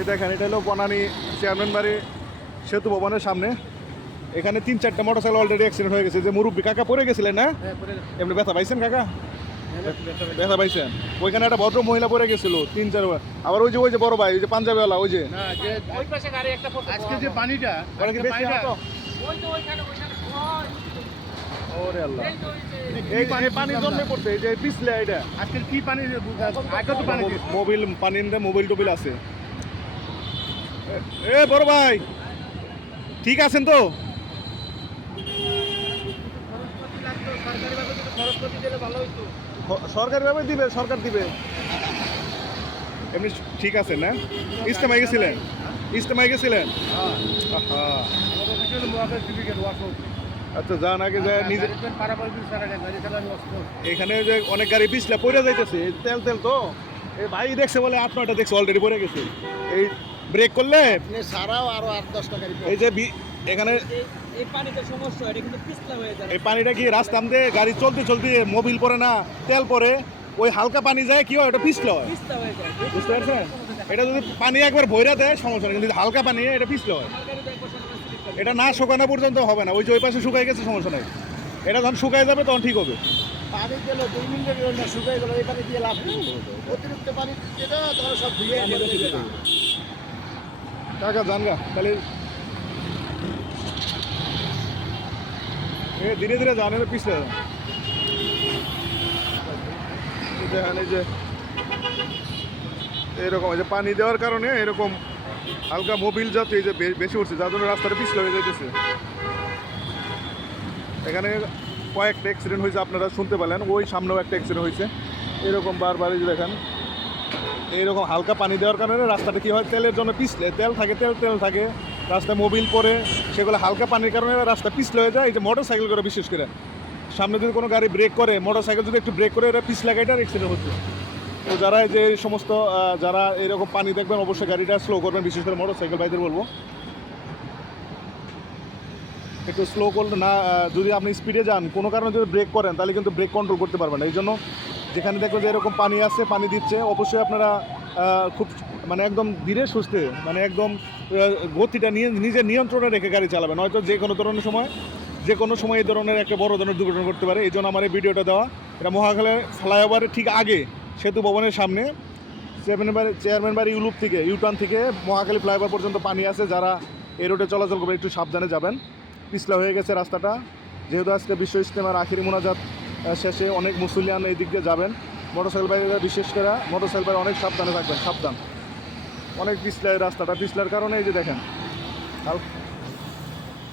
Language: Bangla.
এই দেখেন এটা হলো বনানী চেয়ারম্যান বাড়ি সেতু ভবনের সামনে। এখানে তিন চারটা মোটরসাইকেল অলরেডি অ্যাক্সিডেন্ট হয়ে গেছে। যে মুরব্বী কাকা পড়ে গেছিলেন না? এমনি ব্যথা পাইছেন কাকা? ব্যথা পাইছেন। ওইখানে একটা ভদ্র মহিলা পড়ে গেছিল তিন চার আবার ওই যে ওই যে বড় ভাই ওই যে পাঞ্জাবিওয়ালা ওই যে। না ওই পাশে গাড়ি একটা ফটো আজকে যে পানিটা। মোবিল পানির মোবিল টোবিল আছে। এ- বড় ভাই। ঠিক আছেন তো? সরকারিভাবে দিবে সরকার দিবে। এমনি ঠিক আছেন না? ইস্তেমায় গেছিলেন? ইস্তেমায় গেছিলেন। আচ্ছা যান আগে যায় নিজে। এখানে যে অনেক গাড়ি পিছলে পড়ে যাইতেছে তেল তেল তো। এই ভাই দেখছে বলে আট নয়টা দেখছে অলরেডি পড়ে গেছে। এই ব্রেক করলে? সারাও আরও আট দশটা গাড়ি এই যে এখানে এই- এই সমস্যা এটা কিন্তু পিছলা হয়ে যায় এই পানিটা কি রাস্তা আমদে গাড়ি চলতে চলতে মোবিল পরে না তেল পরে? ওই হালকা পানি যায় কি হয়? ওটা পিছলে হয়। বুঝতে পারছেন? এটা যদি পানি একবার ভৈরা দেয় সমস্যা নেই। কিন্তু হালকা পানি এটা পিছলে হয়। এটা না শুকানো পর্যন্ত হবে না। ওই যে ওই পাশে শুকাই গেছে সমস্যা নেই। এটা যখন শুকাই যাবে তখন ঠিক হবে। পানি গেল দুই মিনিটের জন্য শুকাই গেল এই পানি দিয়ে লাভ নেই। অতিরিক্ত পানি সব ধুয়ে কাকা জান গা তাহলে এ ধীরে ধীরে জান এর পিছলে যে, এরকম এই যে পানি দেওয়ার কারণে এরকম হালকা মোবিল জাতীয় এই যে বেশি উঠছে, যার জন্য রাস্তাটা পিছলে হয়ে যাইতেছে। এখানে কয়েকটা অ্যাক্সিডেন্ট হয়েছে, আপনারা শুনতে পেলেন, ওই সামনেও একটা অ্যাক্সিডেন্ট হয়েছে। এরকম বারবার এই যে দেখেন এইরকম হালকা পানি দেওয়ার কারণে রাস্তাটা কি হয়, তেলের জন্য পিছলে, তেল থাকে, তেল তেল থাকে। রাস্তায় মোবিল পরে সেগুলো হালকা পানির কারণে রাস্তা পিছলে হয়ে যায়। এই যে মোটর সাইকেল করে বিশেষ করে। সামনে যদি কোনো গাড়ি ব্রেক করে মোটর সাইকেল যদি একটু ব্রেক করে এরা পিছলা গাড়িটার অ্যাক্সিডেন্ট হচ্ছে। তো যারা যে এই সমস্ত যারা এরকম পানি দেখবেন, অবশ্যই গাড়িটা স্লো করবেন, বিশেষ করে মোটর সাইকেল ভাইদের বলব। একটু স্লো করলে না যদি আপনি স্পিডে যান, কোনো কারণে যদি ব্রেক করেন, তাহলে কিন্তু ব্রেক কন্ট্রোল করতে পারবেন এই জন্য যেখানে দেখবেন যে এরকম পানি আছে, পানি দিচ্ছে, অবশ্যই আপনারা খুব মানে একদম ধীরে সুস্থে মানে একদম গতিটা নিয়ে, নিজের নিয়ন্ত্রণে রেখে গাড়ি চালাবেন। হয়তো যে কোনো ধরনের সময়, যে কোনো সময় এই ধরনের একটা বড় ধরনের দুর্ঘটনা করতে পারে। এই জন্য আমার এই ভিডিওটা দেওয়া, এটা মহাখালের ফ্লাইওভারের ঠিক আগে, সেতু ভবনের সামনে, চেয়ারম্যান বাড়ি চেয়ারম্যান বাড়ি ইউলুপ থেকে, ইউটার্ন থেকে মহাখালী ফ্লাইওভার পর্যন্ত পানি আছে। যারা এই রোডে চলাচল করবে, একটু সাবধানে যাবেন। পিছলা হয়ে গেছে রাস্তাটা। যেহেতু আজকে বিশ্ব ইজতেমার আখিরি মোনাজাত শেষে অনেক মুসলিয়ান এই দিক দিয়ে যাবেন। মোটরসাইকেল বাইরে বিশেষ করে, মোটরসাইকেল বাইরে অনেক সাবধানে থাকবেন, সাবধান। অনেক পিছলায় রাস্তাটা, পিছলার কারণে এই যে দেখেন।